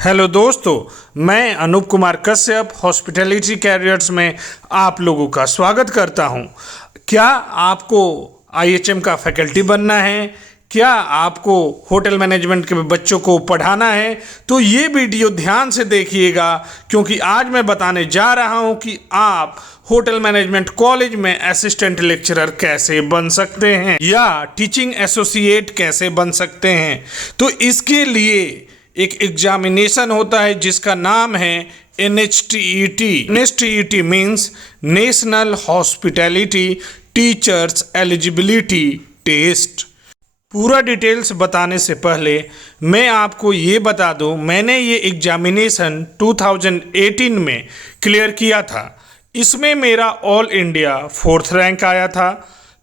Hello दोस्तों, मैं Anoop Kumar Kashyap hospitality carriers में आप लोगों का स्वागत करता हूं। क्या आपको आईएचएम का फैकल्टी बनना है? क्या आपको होटल मैनेजमेंट के बच्चों को पढ़ाना है? तो ये वीडियो ध्यान से देखिएगा, क्योंकि आज मैं बताने जा रहा हूं कि आप होटल मैनेजमेंट कॉलेज में असिस्टेंट लेक्चरर कैसे बन सकते हैं या टीचिंग एसोसिएट कैसे बन सकते हैं। तो इसके लिए एक एग्जामिनेशन होता है जिसका नाम है NHTET। NHTET means national hospitality teachers eligibility test. पूरा डिटेल्स बताने से पहले मैं आपको ये बता दूं, मैंने ये एग्जामिनेशन 2018 में क्लियर किया था। इसमें मेरा ऑल इंडिया 4th रैंक आया था।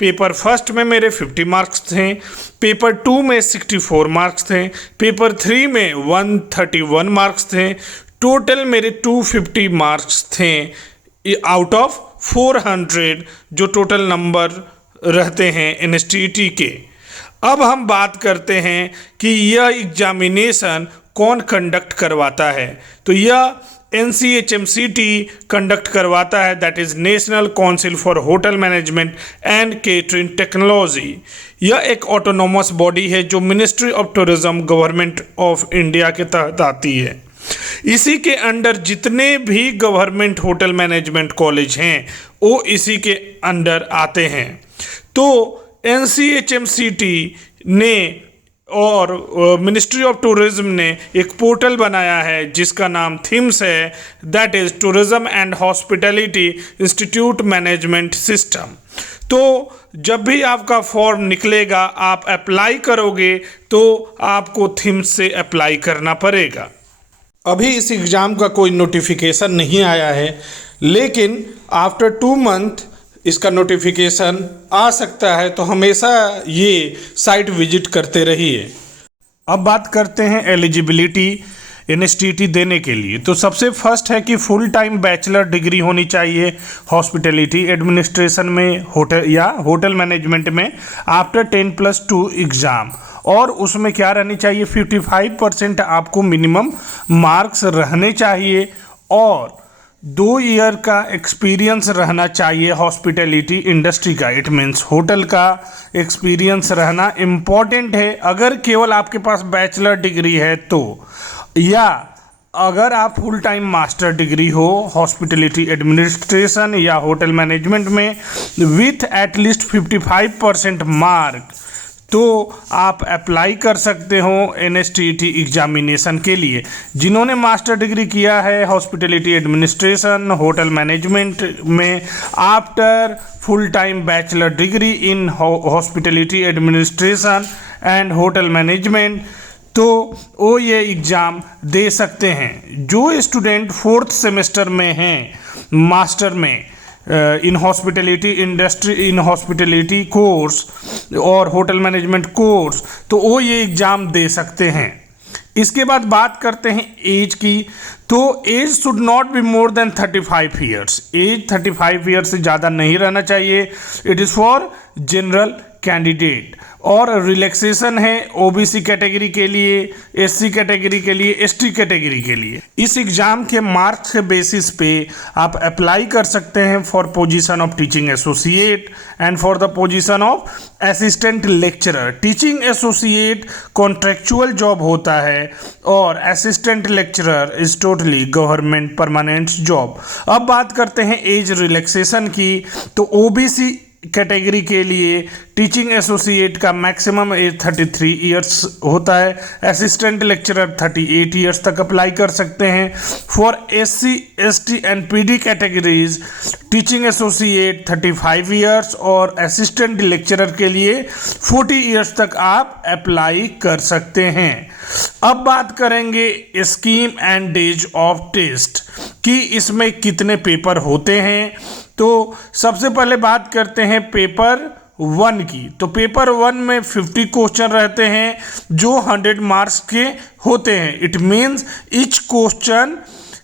पेपर फर्स्ट में मेरे 50 मार्क्स थे, पेपर 2 में 64 मार्क्स थे, पेपर 3 में 131 मार्क्स थे। टोटल मेरे 250 मार्क्स थे आउट ऑफ 400 जो टोटल नंबर रहते हैं NHTET के। अब हम बात करते हैं कि यह एग्जामिनेशन कौन कंडक्ट करवाता है। तो यह NCHMCT कंडक्ट करवाता है, that is national council for hotel management and catering technology. यह एक ऑटोनोमस बॉडी है जो ministry of tourism government of India के तहत आती है। इसी के अंडर जितने भी गवर्नमेंट होटल मैनेजमेंट कॉलेज हैं वो इसी के अंडर आते हैं। तो NCHMCT ने और मिनिस्ट्री ऑफ टूरिज्म ने एक पोर्टल बनाया है जिसका नाम थिम्स है, that is tourism and hospitality institute management system. तो जब भी आपका फॉर्म निकलेगा, आप अप्लाई करोगे तो आपको थिम्स से अप्लाई करना पड़ेगा। अभी इस एग्ज़ाम का कोई नोटिफिकेशन नहीं आया है, लेकिन आफ्टर 2 मंथ इसका नोटिफिकेशन आ सकता है, तो हमेशा ये साइट विजिट करते रहिए। अब बात करते हैं एलिजिबिलिटी NHTET देने के लिए। तो सबसे फर्स्ट है कि फुल टाइम बैचलर डिग्री होनी चाहिए हॉस्पिटैलिटी एडमिनिस्ट्रेशन में होटल मैनेजमेंट में आफ्टर 10+2 एग्ज़ाम। और उसमें क्या रहनी चाहिए, 55% आपको मिनिमम मार्क्स रहने चाहिए और 2 ईयर का एक्सपीरियंस रहना चाहिए हॉस्पिटैलिटी इंडस्ट्री का। इट मीन्स होटल का एक्सपीरियंस रहना इम्पॉर्टेंट है। अगर केवल आपके पास बैचलर डिग्री है तो, या अगर आप फुल टाइम मास्टर डिग्री हो हॉस्पिटैलिटी एडमिनिस्ट्रेशन या होटल मैनेजमेंट में विथ एटलीस्ट 55% मार्क, तो आप अप्लाई कर सकते हो NHTET एग्जामिनेशन के लिए। जिन्होंने मास्टर डिग्री किया है हॉस्पिटैलिटी एडमिनिस्ट्रेशन होटल मैनेजमेंट में after full time bachelor degree in hospitality administration and hotel management, तो वो ये एग्ज़ाम दे सकते हैं। जो स्टूडेंट 4th सेमेस्टर में हैं मास्टर में in hospitality industry in hospitality course और होटल मैनेजमेंट कोर्स, तो वो ये एग्ज़ाम दे सकते हैं। इसके बाद बात करते हैं एज की। तो age should not be more than 35 years. Age 35 years से ज़्यादा नहीं रहना चाहिए। It is for general candidate. और रिलैक्सेशन है OBC कैटेगरी के लिए, SC कैटेगरी के लिए, ST कैटेगरी के लिए। इस एग्ज़ाम के मार्क्स के बेसिस पे आप अप्लाई कर सकते हैं for position of teaching associate and for the position of assistant lecturer. Teaching associate contractual job होता है और assistant lecturer is totally government permanent job. अब बात करते हैं एज रिलैक्सेशन की। तो OBC कैटेगरी के लिए टीचिंग एसोसिएट का मैक्सिमम एज 33 इयर्स होता है। असिस्टेंट लेक्चरर 38 इयर्स तक अप्लाई कर सकते हैं। For SC ST and PD categories teaching associate 35 years और असिस्टेंट लेक्चरर के लिए 40 इयर्स तक आप अप्लाई कर सकते हैं। अब बात करेंगे scheme and days of test कि इसमें कितने पेपर होते हैं। तो सबसे पहले बात करते हैं पेपर 1 की। तो पेपर 1 में 50 क्वेश्चन रहते हैं जो 100 मार्क्स के होते हैं। It means each question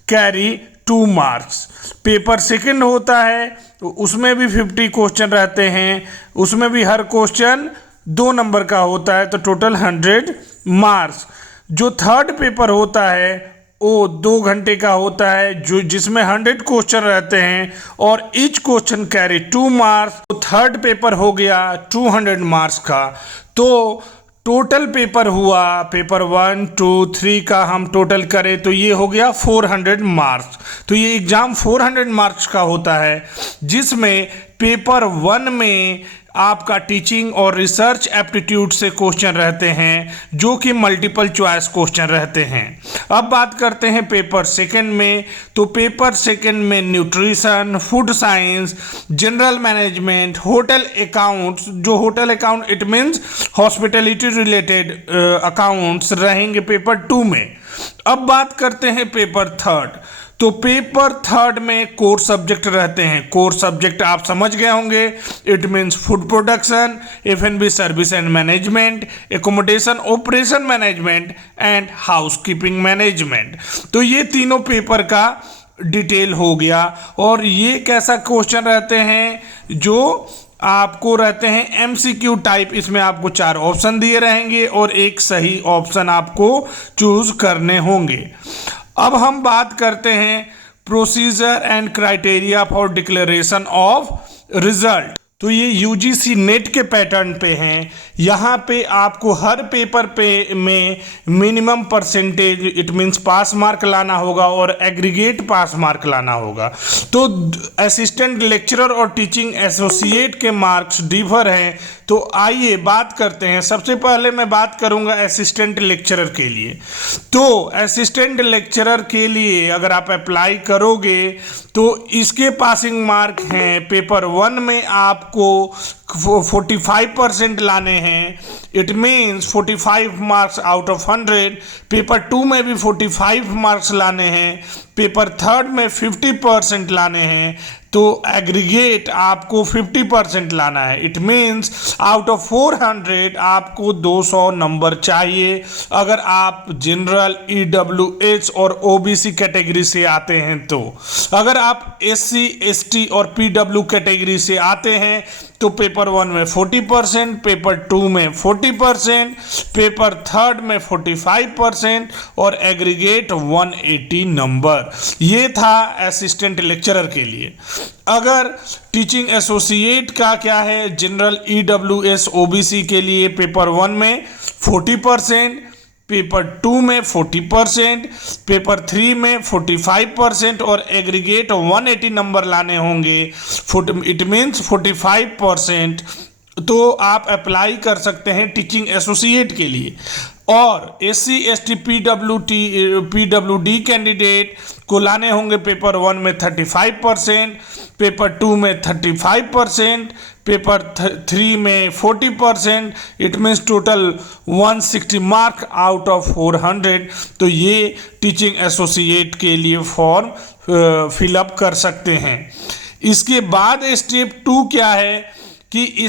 carry 2 marks. Paper 2 होता है तो उसमें भी 50 क्वेश्चन रहते हैं, उसमें भी हर क्वेश्चन 2 नंबर का होता है, तो टोटल 100 मार्क्स। जो 3rd पेपर होता है वो 2 घंटे का होता है, जो जिसमें 100 क्वेश्चन रहते हैं और ईच क्वेश्चन कैरी 2 मार्क्स। तो थर्ड पेपर हो गया 200 मार्क्स का। तो टोटल पेपर हुआ, पेपर 1, 2, 3 का हम टोटल करें तो ये हो गया 400 मार्क्स। तो ये एग्ज़ाम 400 मार्क्स का होता है, जिसमें पेपर 1 में आपका टीचिंग और रिसर्च एप्टीट्यूड से क्वेश्चन रहते हैं, जो कि मल्टीपल चॉइस क्वेश्चन रहते हैं। अब बात करते हैं पेपर 2 में। तो पेपर 2 में nutrition, food science, general management, hotel accounts, जो hotel account it means hospitality related accounts रहेंगे पेपर 2 में। अब बात करते हैं पेपर 3। तो पेपर 3 में कोर सब्जेक्ट रहते हैं। कोर सब्जेक्ट आप समझ गए होंगे, it means food production, F&B service and management, accommodation operation management and housekeeping management. तो ये तीनों पेपर का डिटेल हो गया। और ये कैसा क्वेश्चन रहते हैं, जो आपको रहते हैं MCQ टाइप। इसमें आपको 4 ऑप्शन दिए रहेंगे और एक सही ऑप्शन आपको चूज करने होंगे। अब हम बात करते हैं procedure and criteria for declaration of result. तो ये UGC नेट के पैटर्न पे हैं। यहाँ पे आपको हर पेपर पे में minimum percentage it means pass mark लाना होगा और एग्रीगेट पास मार्क लाना होगा। तो असिस्टेंट लेक्चरर और टीचिंग एसोसिएट के मार्क्स डिफर हैं। तो आइए बात करते हैं। सबसे पहले मैं बात करूंगा असिस्टेंट लेक्चरर के लिए। तो असिस्टेंट लेक्चरर के लिए अगर आप अप्लाई करोगे तो इसके पासिंग मार्क हैं, पेपर 1 में आपको 45% लाने हैं, it means 45 marks out of 100। Paper 2 में भी 45 मार्क्स लाने हैं, पेपर 3 में 50% लाने हैं। तो एग्रीगेट आपको 50% लाना है, इट मीन्स आउट ऑफ 400 आपको 200 नंबर चाहिए अगर आप जनरल, EWH और OBC कैटेगरी से आते हैं। तो अगर आप SC, ST और PW कैटेगरी से आते हैं तो पेपर 1 में 40%, पेपर 2 में 40%, पेपर 3 में 45% और एग्रीगेट 180 नंबर। ये था असिस्टेंट लेक्चरर के लिए। अगर टीचिंग एसोसिएट का क्या है, जनरल, EWS, OBC के लिए पेपर 1 में 40%, पेपर 2 में 40%, पेपर 3 में 45% और एग्रीगेट 180 नंबर लाने होंगे, इट मीन्स 45%। तो आप अप्लाई कर सकते हैं टीचिंग एसोसिएट के लिए। और SC, ST, PWD कैंडिडेट को लाने होंगे पेपर 1 में 35%, पेपर 2 में 35%, पेपर 3 में 40%, it means total 160 mark out of 400। तो ये टीचिंग एसोसिएट के लिए फॉर्म फिलअप कर सकते हैं। इसके बाद स्टेप 2 क्या है कि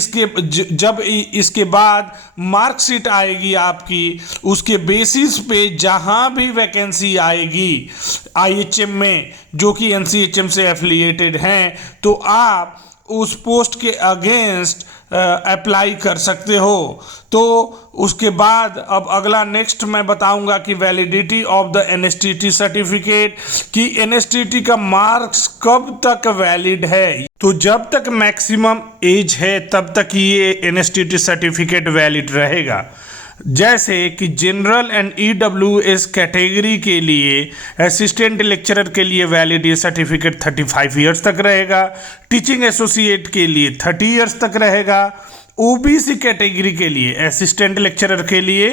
जब इसके बाद मार्कशीट आएगी आपकी, उसके बेसिस पे जहाँ भी वैकेंसी आएगी IHM में, जो कि NCHM से एफिलिएटेड हैं, तो आप उस पोस्ट के अगेंस्ट अप्लाई कर सकते हो। तो उसके बाद अब अगला नेक्स्ट मैं बताऊंगा कि validity of the NSTT certificate, कि NSTT का मार्क्स कब तक वैलिड है। तो जब तक मैक्सिमम एज है तब तक ये NSTT सर्टिफिकेट वैलिड रहेगा। जैसे कि जनरल एंड EWS कैटेगरी के लिए असिस्टेंट लेक्चरर के लिए वैलिड ये सर्टिफिकेट 35 ईयर्स तक रहेगा, टीचिंग एसोसिएट के लिए 30 ईयर्स तक रहेगा, OBC कैटेगरी के लिए असिस्टेंट लेक्चरर के लिए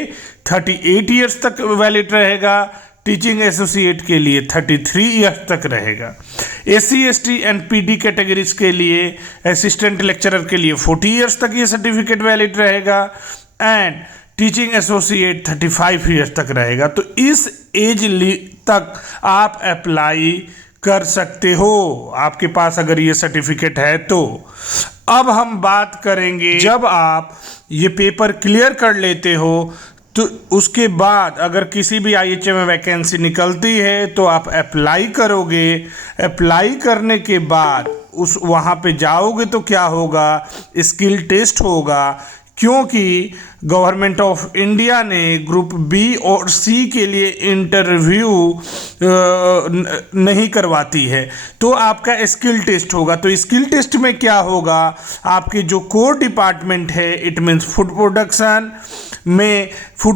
38 ईयर्स तक वैलिड रहेगा, टीचिंग एसोसिएट के लिए 33 ईयर्स तक रहेगा। SC, ST and PD categories के लिए असिस्टेंट लेक्चरर के लिए 40 ईयर्स तक ये सर्टिफिकेट वैलिड रहेगा एंड टीचिंग एसोसिएट 35 ईयर्स तक रहेगा। तो इस एज तक आप अप्लाई कर सकते हो, आपके पास अगर ये सर्टिफिकेट है तो। अब हम बात करेंगे जब आप ये पेपर क्लियर कर लेते हो तो उसके बाद अगर किसी भी IHM में वैकेंसी निकलती है तो आप अप्लाई करोगे। अप्लाई करने के बाद वहाँ पे जाओगे तो क्या होगा, स्किल टेस्ट होगा क्योंकि गवर्नमेंट ऑफ इंडिया ने ग्रुप बी और सी के लिए इंटरव्यू नहीं करवाती है। तो आपका स्किल टेस्ट होगा। तो स्किल टेस्ट में क्या होगा, आपके जो कोर डिपार्टमेंट है, इट मीन्स फूड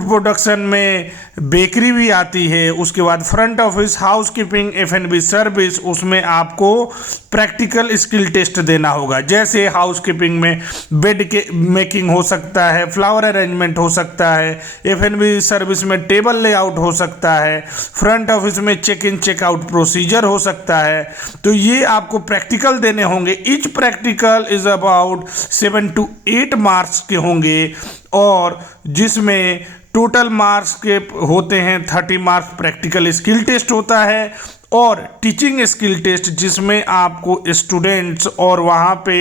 प्रोडक्शन में बेकरी भी आती है, उसके बाद front office, house keeping, F&B service, उसमें आपको प्रैक्टिकल स्किल टेस्ट देना होगा। जैसे हाउस कीपिंग में बेड के मेकिंग हो सकता है, फ्लावर अरेंजमेंट हो सकता है, F&B सर्विस में टेबल लेआउट हो सकता है, फ्रंट ऑफिस में check in check out procedure हो सकता है। तो ये आपको प्रैक्टिकल देने होंगे। Each practical is about 7 to 8 marks के होंगे और जिसमें टोटल मार्क्स के होते हैं 30 मार्क्स प्रैक्टिकल स्किल टेस्ट होता है और टीचिंग स्किल टेस्ट जिसमें आपको स्टूडेंट्स और वहाँ पे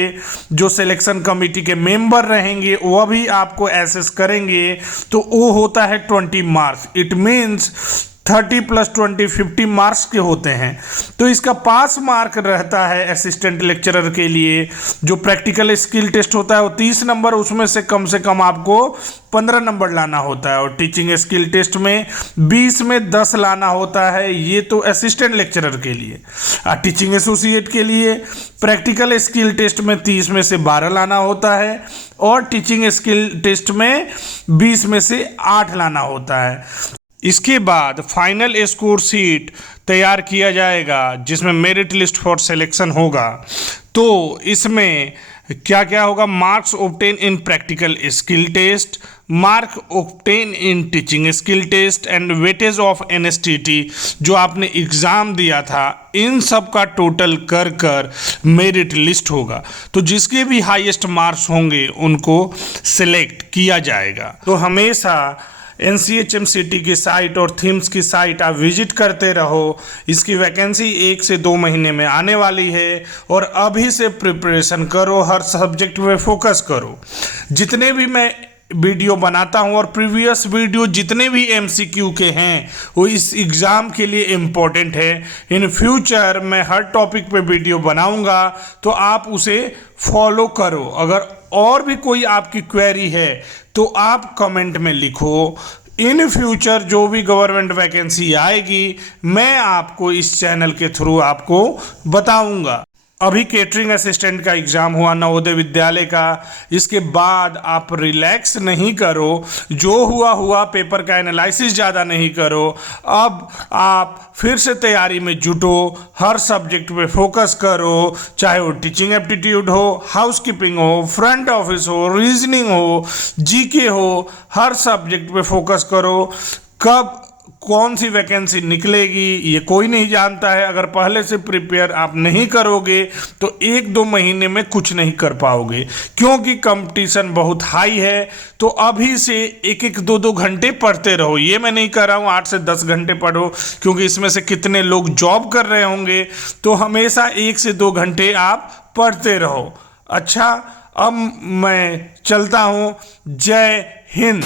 जो सिलेक्शन कमेटी के मेंबर रहेंगे वह भी आपको एसेस करेंगे, तो वो होता है 20 मार्क्स। इट मीन्स 30 + 20 50 मार्क्स के होते हैं। तो इसका पास मार्क रहता है असिस्टेंट लेक्चरर के लिए। जो प्रैक्टिकल स्किल टेस्ट होता है वो 30 नंबर, उसमें से कम आपको 15 नंबर लाना होता है और टीचिंग स्किल टेस्ट में 20 में 10 लाना होता है। ये तो असिस्टेंट लेक्चरर के लिए। टीचिंग एसोसिएट के लिए प्रैक्टिकल स्किल टेस्ट में 30 में से 12 लाना होता है और टीचिंग स्किल टेस्ट में 20 में से 8 लाना होता है। इसके बाद फाइनल स्कोर शीट तैयार किया जाएगा जिसमें मेरिट लिस्ट फॉर सिलेक्शन होगा। तो इसमें क्या क्या होगा, marks obtain in practical skill test, mark obtain in teaching skill test and weightage of NSTT जो आपने एग्ज़ाम दिया था, इन सब का टोटल कर मेरिट लिस्ट होगा। तो जिसके भी हाईएस्ट मार्क्स होंगे उनको सिलेक्ट किया जाएगा। तो हमेशा NCHMCT की साइट और थीम्स की साइट आप विजिट करते रहो। इसकी वैकेंसी 1 से 2 महीने में आने वाली है और अभी से प्रिपरेशन करो, हर सब्जेक्ट पे फोकस करो। जितने भी मैं वीडियो बनाता हूँ और प्रीवियस वीडियो जितने भी MCQ के हैं वो इस एग्ज़ाम के लिए इम्पोर्टेंट है। इन फ्यूचर मैं हर टॉपिक पे वीडियो बनाऊँगा तो आप उसे फॉलो करो। अगर और भी कोई आपकी क्वेरी है तो आप कमेंट में लिखो। इन फ्यूचर जो भी गवर्नमेंट वैकेंसी आएगी मैं आपको इस चैनल के थ्रू आपको बताऊंगा। अभी केटरिंग असिस्टेंट का एग्ज़ाम हुआ नवोदय विद्यालय का। इसके बाद आप रिलैक्स नहीं करो, जो हुआ पेपर का एनालिसिस ज़्यादा नहीं करो। अब आप फिर से तैयारी में जुटो, हर सब्जेक्ट पे फोकस करो, चाहे वो टीचिंग एप्टीट्यूड हो, हाउस कीपिंग हो, फ्रंट ऑफिस हो, रीजनिंग हो, GK हो, हर सब्जेक्ट पे फोकस करो। कब कौन सी वैकेंसी निकलेगी ये कोई नहीं जानता है। अगर पहले से प्रिपेयर आप नहीं करोगे तो 1-2 महीने में कुछ नहीं कर पाओगे, क्योंकि कंपटीशन बहुत हाई है। तो अभी से 1-1, 2-2 घंटे पढ़ते रहो। ये मैं नहीं कह रहा हूँ 8 से 10 घंटे पढ़ो, क्योंकि इसमें से कितने लोग जॉब कर रहे होंगे। तो हमेशा 1 से 2 घंटे आप पढ़ते रहो। अच्छा, अब मैं चलता हूँ। जय हिंद।